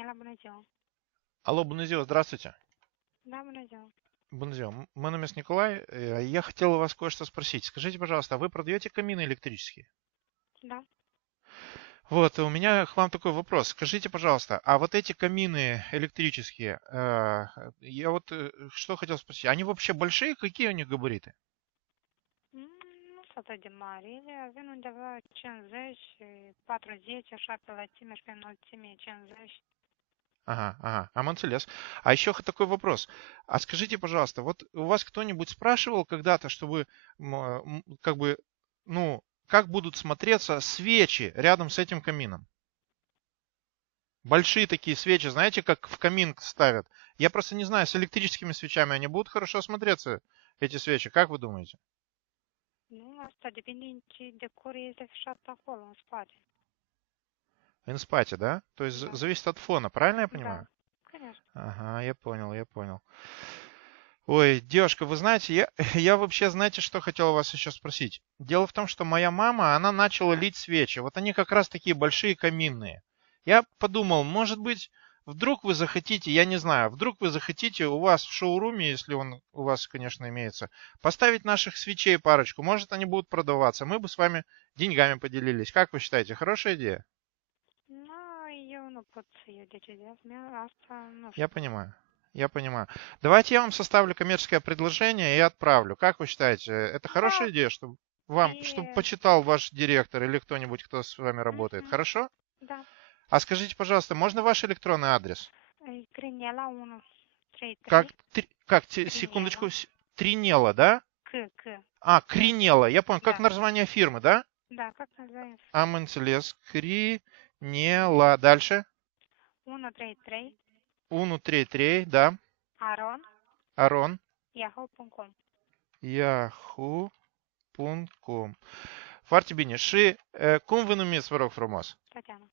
Daniela, bună ziua. Алло, bună ziua, здравствуйте. Da, bună ziua. Bună ziua, мой имя Николай. Я хотел у вас кое-что спросить. Скажите, пожалуйста, а вы продаете камины электрические? Da. Вот, у меня к вам такой вопрос. Скажите, пожалуйста, а вот эти камины электрические, я вот что хотел спросить, они вообще большие? Какие у них габариты? Nu sunt atât de mari. Ele avem undeva 50, 40, așa pe lățime și pe înălțime 50. Ага, ага, аманцелес. А еще такой вопрос. А скажите, пожалуйста, вот у вас кто-нибудь спрашивал когда-то, чтобы как бы, ну, как будут смотреться свечи рядом с этим камином? Большие такие свечи, знаете, как в камин ставят. Я просто не знаю, с электрическими свечами они будут хорошо смотреться, эти свечи, как вы думаете? Nu, asta depinde în ce decor este afișat acolo, în spate. Инспати, да? То есть Da. зависит от фона, правильно я Da, понимаю? конечно. Ага, я понял, я понял. Ой, девушка, вы знаете, я вообще, знаете, что хотел у вас еще спросить? Дело в том, что моя мама, она начала лить свечи. Вот они как раз такие большие каминные. Я подумал, может быть, вдруг вы захотите, я не знаю, вдруг вы захотите у вас в шоуруме, если он у вас, конечно, имеется, поставить наших свечей парочку. Может, они будут продаваться. Мы бы с вами деньгами поделились. Как вы считаете, хорошая идея? Nu, eu nu pot să iau decizia mea, asta nu Я știu. понимаю. Я понимаю. Давайте я вам составлю коммерческое предложение и отправлю. Как вы считаете, это Da, хорошая идея, чтобы вам, чтобы e... почитал ваш директор или кто-нибудь, кто с вами работает? Mhm, Хорошо? da. А скажите, пожалуйста, можно ваш электронный адрес? E Crinela 133, Crinela, Секундочку, Тринела, да? К, А, К, Кринела, я понял, как da. название фирмы, да? Da, как называем? Am Кринела. Дальше. 133, 133, да. Aron, Арон. yahoo.com. Yahoo.com. Foarte bine. Și cum vă numiți, vă rog frumos? Tatiana.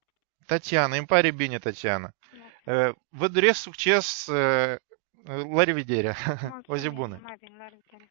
Tatiana, îmi pare bine, Tatiana. Da. Vă doresc succes. La revedere. O zi Mulțumim, bună. mai bine, la revedere.